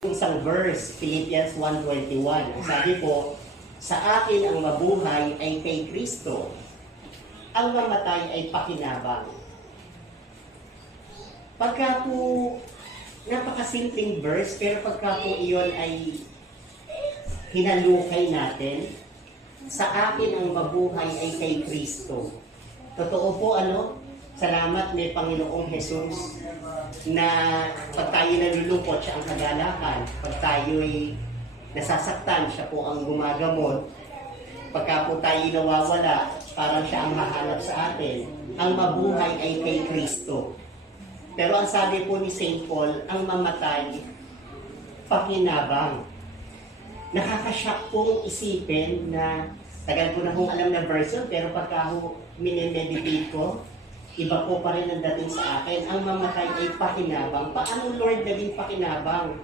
Isang verse, Philippians 1:21. Ang sabi po, sa akin ang mabuhay ay kay Kristo, ang mamatay ay pakinabang. Pagka po, napakasimpleng verse, pero pagka po iyon ay hinalukay natin, sa akin ang mabuhay ay kay Kristo. Totoo po salamat may Panginoong Jesus na pag tayo nalulungkot, siya ang kagalakan. Pag tayo'y nasasaktan, siya po ang gumagamot. Pagka po tayo nawawala, parang siya ang hahanap sa atin. Ang mabuhay ay kay Kristo. Pero ang sabi po ni St. Paul, ang mamatay, pakinabang. Nakakashock pong isipin na, tagal ko na kong alam na version, pero pagka minimeditate ko, iba po pa rin ang dating sa akin. Ang mamatay ay pakinabang. Paano, Lord, naging pakinabang?